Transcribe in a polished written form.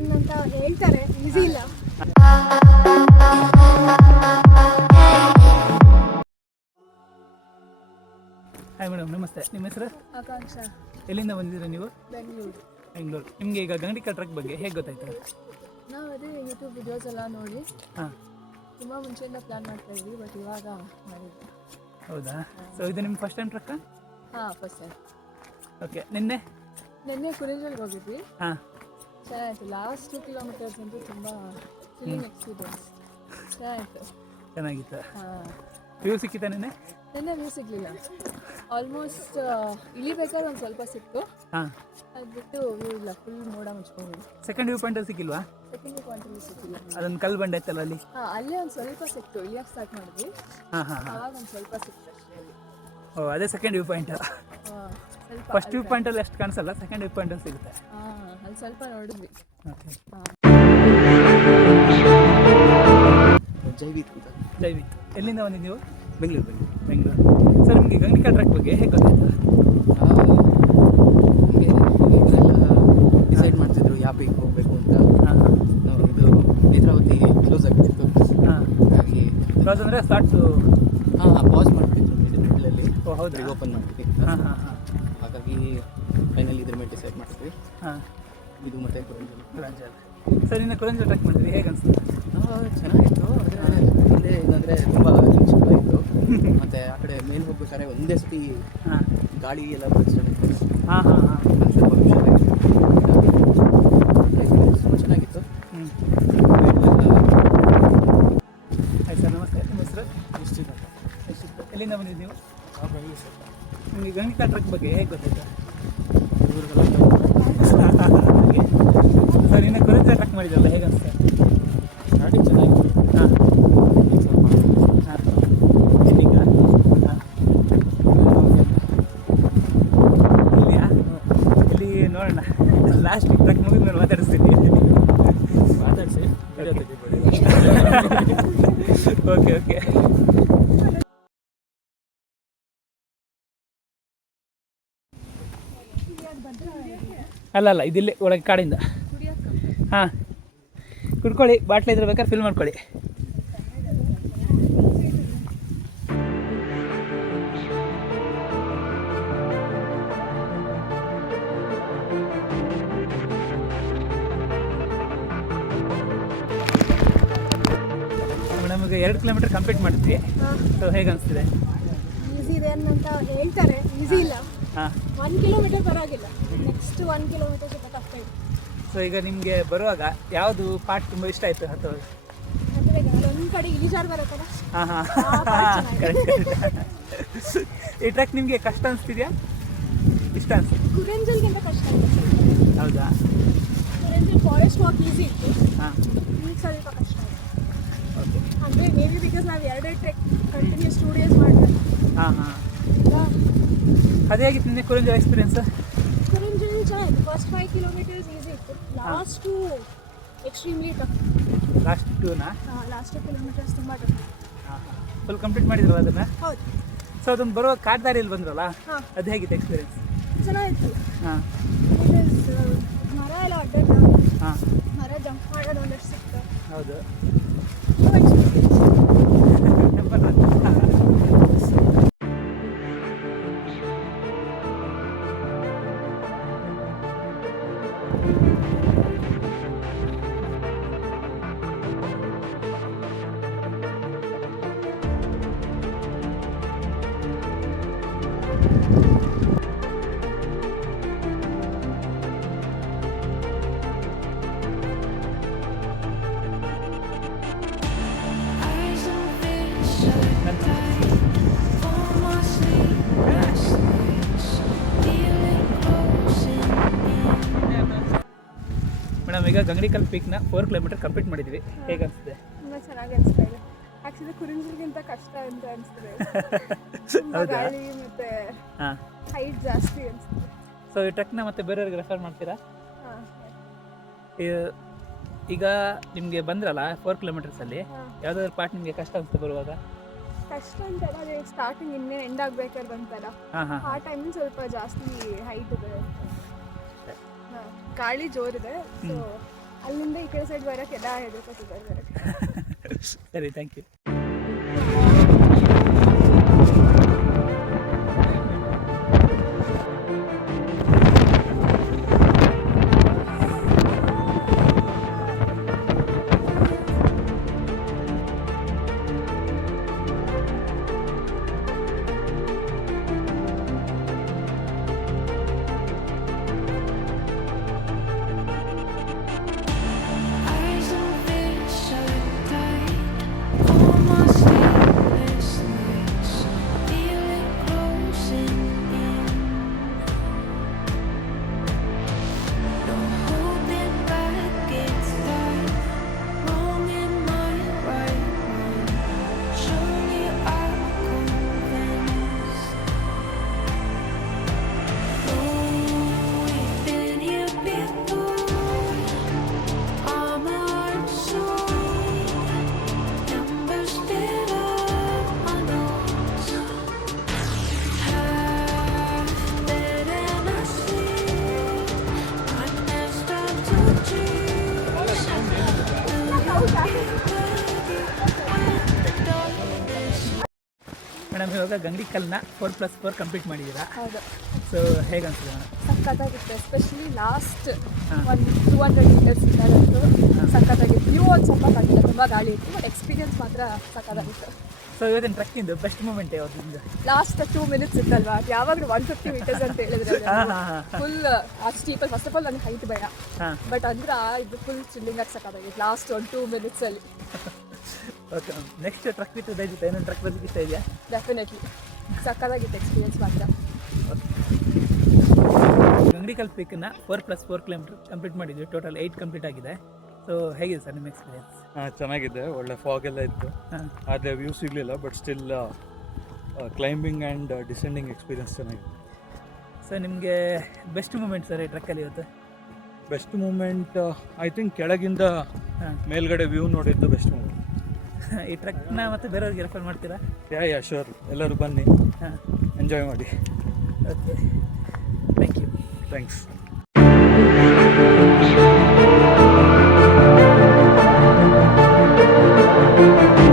ಅಂತ ಹೇಳ್ತಾರೆ, ಈಸಿ ಇಲ್ಲ. ಹಾಯ್ ಮೇಡಮ್, ನಮಸ್ತೆ. ನಿಮ್ಮ ಹೆಸರು? ಆಕಾಂಕ್ಷ. ಎಲ್ಲಿಂದ ಬಂದಿದ್ದೀರಾ ನೀವು? ಬೆಂಗಳೂರು. ಬೆಂಗಳೂರು. ನಿಮಗೆ ಈಗ ಗಂಗಡಿಕಲ್ ಟ್ರಕ್ ಬಗ್ಗೆ ಹೇಗೆ ಗೊತ್ತಾಯ್ತು? ನಾವು ಅದೇ ಯೂಟ್ಯೂಬ್ ವಿಡಿಯೋಸ್ ಎಲ್ಲ ನೋಡಿ ಹಾಂ, ತುಂಬ ಮುಂಚೆಯಿಂದ ಪ್ಲ್ಯಾನ್ ಮಾಡ್ತಾ ಇದ್ವಿ, ಬಟ್ ಇವಾಗ ಮಾಡಿದ್ವಿ. ಹೌದಾ? ಸೊ ಇದು ನಿಮ್ಮ ಫಸ್ಟ್ ಟೈಮ್ ಟ್ರಕ್ಕಾ? ಹಾಂ, ಫಸ್ಟ್ ಟೈಮ್. ಓಕೆ. ನಿನ್ನೆ ಕುರಿಜಲ್ಗೆ ಹೋಗಿದ್ವಿ. ಹಾಂ, ಚೆನ್ನಾಗಿತ್ತು. ಲಾಸ್ಟ್ 2 ಕಿಲೋಮೀಟರ್ಸ್ ಅಂತೂ ತುಂಬ ಥ್ರಿಲ್ಲಿಂಗ್ ಎಕ್ಸ್ಪೀರಿಯನ್ಸ್. ಚೆನ್ನಾಗಿತ್ತು. ಹಾಂ, ವ್ಯೂ ಸಿಕ್ಕಿತಾ ನಿನ್ನೆ? ವ್ಯೂ ಸಿಗಲಿಲ್ಲ. ಆಲ್ಮೋಸ್ಟ್ ಇಳಿಬೇಕಾದ್ರೆ ಒಂದು ಸ್ವಲ್ಪ ಸಿಕ್ತು. ಹಾಂ, ಅದು ಬಿಟ್ಟು ವ್ಯೂ ಇಲ್ಲ, ಫುಲ್ ಮೋಡ ಮುಚ್ಕೊಂಡು. ಸೆಕೆಂಡ್ ವ್ಯೂ ಪಾಯಿಂಟಲ್ಲಿ ಸಿಕ್ಕಿಲ್ವಾ? ಸೆಕೆಂಡ್ ವ್ಯೂ ಪಾಯಿಂಟಲ್ಲಿ ಸಿಕ್ಕಿಲ್ಲ. ಅದೊಂದು ಕಲ್ಲು ಬಂಡೆ ಐತಲ್ಲ ಅಲ್ಲಿ? ಹಾಂ, ಅಲ್ಲೇ ಒಂದು ಸ್ವಲ್ಪ ಸಿಕ್ತು. ಇಳಿಯಕ್ಕೆ ಸ್ಟಾರ್ಟ್ ಮಾಡಿದ್ವಿ. ಹಾಂ ಹಾಂ ಹಾಂ. ಆವಾಗ ಒಂದು ಸ್ವಲ್ಪ ಸಿಕ್ತು ಅಷ್ಟೇ ಅಲ್ಲಿ. ಓ, ಅದೇ ಸೆಕೆಂಡ್ ವ್ಯೂ ಪಾಯಿಂಟ್. ಹಾಂ, ಸ್ವಲ್ಪ ಫಸ್ಟ್ ವ್ಯೂ ಪಾಯಿಂಟಲ್ಲಿ ಎಷ್ಟು ಕಾಣಿಸಲ್ಲ, ಸೆಕೆಂಡ್ ವ್ಯೂ ಪಾಯಿಂಟಲ್ಲಿ ಸಿಗುತ್ತೆ. ಹಾಂ, ಅಲ್ಲಿ ಸ್ವಲ್ಪ ನೋಡಿದ್ವಿ. ಓಕೆ. ಜೈವಿತ್ ಅಂತ. ಜೈವಿತ್. ಎಲ್ಲಿಂದ ಬಂದಿದ್ದು ನೀವು? ಬೆಂಗಳೂರು. ಬೆಂಗಳೂರು. ಸರ್, ನಿಮಗೆ ಗಂಗಡಿಕಲ್ ಟ್ರಕ್ ಬಗ್ಗೆ ಹೇಗೆ ಗೊತ್ತಾಯ್ತು? ನಮಗೆ ಇವರೆಲ್ಲ ಡಿಸೈಡ್ ಮಾಡ್ತಿದ್ರು ಯಾವ ಬೈಕ್ ಹೋಗಬೇಕು ಅಂತ. ಹಾಂ ನಾವು ಇದು ನೇತ್ರಾವತಿ ಕ್ಲೋಸ್ ಆಗಿತ್ತು. ಹಾಂ, ಹಾಗಾಗಿ ಕ್ಲೋಸ್ ಅಂದರೆ ಸ್ಟಾರ್ಟು? ಹಾಂ, ಪಾಸ್ ಮಾಡ್ತಿದ್ರು ಮಿಡಲಲ್ಲಿ. ಓ, ಹೌದಾ? ಓಪನ್ ಮಾಡ್ತೀವಿ. ಹಾಂ ಹಾಂ ಹಾಂ. ಹಾಗಾಗಿ ಫೈನಲ್ ಇದ್ರ ಮೇಲೆ ಡಿಸೈಡ್ ಮಾಡ್ತೀವಿ. ಹಾಂ, ಇದು ಮತ್ತೆ ಕುರಂಜಲ್. ಕುರಂಜಲ್. ಸರ್, ಇನ್ನು ಕುರಂಜಲ್ ಟ್ರಕ್ ಮಾಡಿದ್ವಿ, ಹೇಗೆ ಅನಿಸ್ತು? ಚೆನ್ನಾಗಿತ್ತು. ಆದರೆ ಹಿಂದೆ ಏನಂದರೆ ತುಂಬ ಇನ್ಸ್ಪೈರ್ ಇತ್ತು. ಮತ್ತು ಆ ಕಡೆ ಮೇಲೆ ಹೋಗ್ಬೇಕಾದ್ರೆ ಒಂದೇ ಸತಿ ಹಾಂ, ಗಾಳಿ ಎಲ್ಲ ಬರ್ಸ್ಕೊಂಡಿತ್ತು. ಹಾಂ ಹಾಂ ಹಾಂ. ಸ್ವಲ್ಪ ಹುಷಾರಾಗಿತ್ತು. ತುಂಬ ಚೆನ್ನಾಗಿತ್ತು. ಹ್ಞೂ. ಆಯ್ತು ಸರ್, ನಮಸ್ತೆ. ನಿಮ್ಮ ಹೆಸರು? ನಿಶ್ಚಿತ. ಎಲ್ಲಿಂದ ಬಂದಿದ್ದು ನೀವು? ಬೆಂಗಳೂರು ಸರ್. ನಿಮಗೆ ಗಂಗಡಿಕಲ್ ಟ್ರಕ್ ಬಗ್ಗೆ ಹೇಗೆ ಗೊತ್ತಾಯ್ತು? ಸರ್, ಇನ್ನು ಕುರಂಜಲ್ ಟ್ರಕ್ ಮಾಡಿದ್ರಲ್ಲ, ಹೇಗೆ ಅನಿಸ್ತಾ? ಸ್ಟಾರ್ಟಿಂಗ್ ಚೆನ್ನಾಗಿತ್ತು. ಹಾಂ ಸ್ವಲ್ಪ ಹಾಂ. ಎಲ್ಲಿಂಗ? ಹಾಂ, ಇಲ್ಲಿಯಾ? ಇಲ್ಲಿ ನೋಡೋಣ. ಲಾಸ್ಟ್ ಟ್ರಕ್ ಮುಗಿದ ಮೇಲೆ ಮಾತಾಡಿಸ್ತೀನಿ. ಮಾತಾಡಿಸಿ. Okay okay. ಅಲ್ಲ, ಇದಿಲ್ಲಿ ಒಳಗೆ ಕಾಡಿಂದ. ಹಾಂ, ಕುಡ್ಕೊಳ್ಳಿ. ಬಾಟ್ಲಿ ಇದ್ರೆ ಬೇಕಾದ್ರೆ ಫಿಲ್ ಮಾಡ್ಕೊಳ್ಳಿ. ನಮಗೆ 2 ಕಿಲೋಮೀಟರ್ ಕಂಪ್ಲೀಟ್ ಮಾಡಿದ್ವಿ. ಸೊ ಹೇಗೆ ಅನಿಸ್ತಿದೆ? ಈಸಿ ಇದೆ ಅಂತ ಹೇಳ್ತಾರೆ, ಈಸಿ ಇಲ್ಲ. ಹಾಂ, 1 ಕಿಲೋಮೀಟರ್ ಪರವಾಗಿಲ್ಲ. ನೆಕ್ಸ್ಟ್ 1 ಕಿಲೋಮೀಟರ್ ಸ್ವಲ್ಪ ಕಷ್ಟ ಇದೆ. ಸೊ ಈಗ ನಿಮಗೆ ಬರುವಾಗ ಯಾವುದು ಪಾರ್ಟ್ ತುಂಬ ಇಷ್ಟ ಆಯಿತು ಹತ್ತೋದು? ಅಂದರೆ ಒಂದು ಕಡೆ ಇಳಿಜಾರು ಬರುತ್ತಲ್ಲ. ಹಾಂ ಹಾಂ, part ಚೆನ್ನಾಗಿದೆ. ಕರೆಕ್ಟ್. ಈ ಟ್ರಕ್ ನಿಮಗೆ ಕಷ್ಟ ಅನಿಸ್ತಿದೆಯಾ, ಇಷ್ಟ ಅನಿಸ್ತಿದೆ? ಕುರಂಜಲ್ಗಿಂತ ಕಷ್ಟ ಇದೆ ಸ್ವಲ್ಪ. ಹೌದಾ? ಕುರಂಜಲ್ ಫಾರೆಸ್ಟ್ ವಾಕ್ ಈಸಿ ಇತ್ತು, ಹಾಂ, ಈಗ ಸ್ವಲ್ಪ ಕಷ್ಟ ಇದೆ. ಓಕೆ. ಅಂದರೆ ಮೇಬಿ ಬಿಕಾಸ್ ನಾವು 2 ಟ್ರೆಕ್ ಕಂಟಿನ್ಯೂಸ್ 2 ಡೇಸ್ ಮಾಡಿದ್ವಿ. ಹಾಂ ಹಾಂ. ಈಗ ಅದು ಹೇಗಿತ್ತು ನಿಮಗೆ ಕುರಂಜಲ್ ಎಕ್ಸ್ಪೀರಿಯನ್ಸ್? ಕುರಂಜಲ್ ಚೆನ್ನಾಗಿತ್ತು. ಫಸ್ಟ್ 5 ಕಿಲೋಮೀಟರ್ಸ್ ಈಸಿ ಇತ್ತು. Last extremely tough. ಲಾಸ್ಟ್ 2ನಾ? ಹಾಂ, ಲಾಸ್ಟ್ 2 ಕಿಲೋಮೀಟರ್ಸ್ ತುಂಬ ಟಫ್. ಹಾಂ ಹಾಂ. ಫುಲ್ ಕಂಪ್ಲೀಟ್ ಮಾಡಿದ್ರಲ್ಲ ಅದನ್ನು? ಹೌದು. ಸೊ ಅದನ್ನು ಬರುವ ಕಾಡ್ದಾರಿಯಲ್ಲಿ ಬಂದ್ರಲ್ಲ, ಹಾಂ, ಅದು ಹೇಗಿತ್ತು ಎಕ್ಸ್ಪೀರಿಯನ್ಸ್? ಚೆನ್ನಾಗಿತ್ತು. ಹಾಂ ಮರ ಎಲ್ಲ ಅಡ್ಡಾಡ, ಹಾಂ, ಮರ ಜಂಪ್ ಮಾಡೋದು ಒಂದಷ್ಟು ಸಿಕ್ತು. ಹೌದು. ತುಂಬ ಎಕ್ಸ್ಪೀರಿಯನ್ಸ್. ಮೇಡಮ್, ಈಗ ಗಂಗಡಿಕಲ್ ಪೀಕ್ನ 4 ಕಿಲೋಮೀಟರ್ ಕಂಪ್ಲೀಟ್ ಮಾಡಿದ್ವಿ, ಹೇಗೆ ಅನಿಸ್ತಿದೆ? ತುಂಬ ಚೆನ್ನಾಗಿ ಅನಿಸ್ತಾ ಇದೆ. ಆ್ಯಕ್ಚುಲಿ ಕುರಿಂಜಲ್ಗಿಂತ ಕಷ್ಟ ಅಂತ ಅನಿಸ್ತದೆ. ತುಂಬ ಹೌದಾ? ಗಾಳಿ ಮತ್ತು ಹಾಂ. ಹೈಟ್ ಜಾಸ್ತಿ ಅನಿಸ್ತದೆ. ಸೊ ಈ ಟ್ರಕ್ನ ಮತ್ತೆ ಬೇರೆಯವ್ರಿಗೆ ರೆಫರ್ ಮಾಡ್ತೀರಾ? ಹಾಂ, ಈಗ ನಿಮಗೆ ಬಂದ್ರಲ್ಲ 4 ಕಿಲೋಮೀಟರ್ಸಲ್ಲಿ, ಹಾಂ. ಯಾವುದಾದ್ರು ಪಾರ್ಟ್ ನಿಮಗೆ ಕಷ್ಟ ಅನಿಸ್ತು ಬರುವಾಗ? ಕಷ್ಟ ಅಂತಲ್ಲ, ಅದೇ ಸ್ಟಾರ್ಟಿಂಗ್ ಇನ್ನೇನು ಎಂಡ್ ಆಗ್ಬೇಕಾದ್ರೆ ಬಂತಲ್ಲ, ಹಾಂ ಹಾಂ. ಆ ಟೈಮಿಂಗ್ ಸ್ವಲ್ಪ ಜಾಸ್ತಿ ಹೈಟ್ ಇದೆ. ಹಾಂ, ಗಾಳಿ ಜೋರಿದೆ. ಸೊ ಅಲ್ಲಿಂದ ಈ ಕಡೆ ಸೈಡ್ ಬರೋಕ್ಕೆ ಎಲ್ಲ ಹೆದರ್ಕೊತಿದ್ದಾರೆ ಬರೋಕ್ಕೆ. ಸರಿ, thank you. Eyes on fish shut tight. All my sleepless nights, feel it closing in. No holding back, it's time. Wrong in my right mind. Surely I'm convinced. Oh, we've been here before. Armor soul, numbers fit up my notes. Half dead and asleep, nightmares start to dream. Madam, ಇವಾಗ ಗಂಡಿಕಲ್ನ 4+4 complete ಮಾಡಿದ್ದೀರಾ. ಹೌದು, so ಹೇಗೆ ಅನ್ಸುತ್ತೆ madam? ಸಖತ್ತಾಗಿತ್ತು. Especially last ಹಾಂ. ಒಂದು 200 metres ಇದ್ದಾರಂತೂ ಸಖತ್ತಾಗಿತ್ತು. View ಒಂದು ಸ್ವಲ್ಪ ಕಟ್ಟಿಲ್ಲ, ತುಂಬ ಗಾಳಿ ಇತ್ತು, ಬಟ್ ಎಕ್ಸ್ಪೀರಿಯನ್ಸ್ ಮಾತ್ರ ಸಖತ್ತಾಗಿತ್ತು. ಸೊ ಇವತ್ತಿನ ಟ್ರಕ್ಕಿಂದು ಬೆಸ್ಟ್ ಮೂಮೆಂಟ್ ಯಾವ್ದು? ಲಾಸ್ಟ್ 2 ಮಿನಿಟ್ಸ್ ಇತ್ತಲ್ವಾ, ಯಾವಾಗಲೂ 150 ಮೀಟರ್ಸ್ ಅಂತ ಹೇಳಿದ್ರೆ ಹಾಂ ಹಾಂ ಹಾಂ ಫುಲ್ ಆ ಸ್ಟೀಪಲ್ಲಿ ಫಸ್ಟ್ ಆಫ್ ಆಲ್ ನನಗೆ ಹೈಟ್ ಬೇಡ, ಹಾಂ. ಬಟ್ ಅಂದ್ರೆ ಇದು ಫುಲ್ ಚಿಲ್ಲಿಂಗ್ ಆಗಿ ಸಖತ್ತಾಗಿತ್ತು ಲಾಸ್ಟ್ ಒಂದು 2 ಮಿನಿಟ್ಸಲ್ಲಿ. Okay ma'am. ನೆಕ್ಸ್ಟ್ ಟ್ರಕ್ ಬಿಟ್ಟು ಜೊತೆ ಏನೊಂದು ಟ್ರಕ್ ಬರ್ಲಿಕ್ಕೆ ಇಷ್ಟ ಇದೆಯಾ? ಡೆಫಿನೆಟ್ಲಿ ಸಖತ್ತಾಗಿತ್ತು ಎಕ್ಸ್ಪೀರಿಯನ್ಸ್ ಮಾತ್ರ. ಗಂಡಿಕಲ್ ಪೀಕನ್ನ 4+4 ಕಿಲೋಮೀಟರ್ ಕಂಪ್ಲೀಟ್ ಮಾಡಿದ್ವಿ. ಟೋಟಲ್ 8 ಕಂಪ್ಲೀಟ್ ಆಗಿದೆ. ಸೊ ಹೇಗಿದೆ ಸರ್ ನಿಮ್ಮ ಎಕ್ಸ್ಪೀರಿಯನ್ಸ್? ಚೆನ್ನಾಗಿದೆ, ಒಳ್ಳೆ ಫಾಗ್ ಎಲ್ಲ ಇತ್ತು. ಹಾಂ. ಆದರೆ ವ್ಯೂ ಸಿಗಲಿಲ್ಲ, but still climbing and descending experience ಚೆನ್ನಾಗಿದೆ. ಸೊ ನಿಮಗೆ ಬೆಸ್ಟ್ ಮೂಮೆಂಟ್ ಸರ್ ಈ ಟ್ರಕ್ಕಲ್ಲಿ ಇವತ್ತು? ಬೆಸ್ಟ್ ಮೂಮೆಂಟ್ ಐ ಥಿಂಕ್ ಕೆಳಗಿಂದ ಹಾಂ. ಮೇಲ್ಗಡೆ ವ್ಯೂ ನೋಡಿದ್ದು ಬೆಸ್ಟ್ ಮೂಮೆಂಟ್. ಈ ಟ್ರಕ್ನ ಮತ್ತೆ ಬೇರೆಯವ್ರಿಗೆ ರೆಫರ್ ಮಾಡ್ತೀರಾ? ಯಾ ಶೋರ್, ಎಲ್ಲರೂ ಬನ್ನಿ, ಹಾಂ. ಎಂಜಾಯ್ ಮಾಡಿ. Okay, thank you. Thanks. Thank you.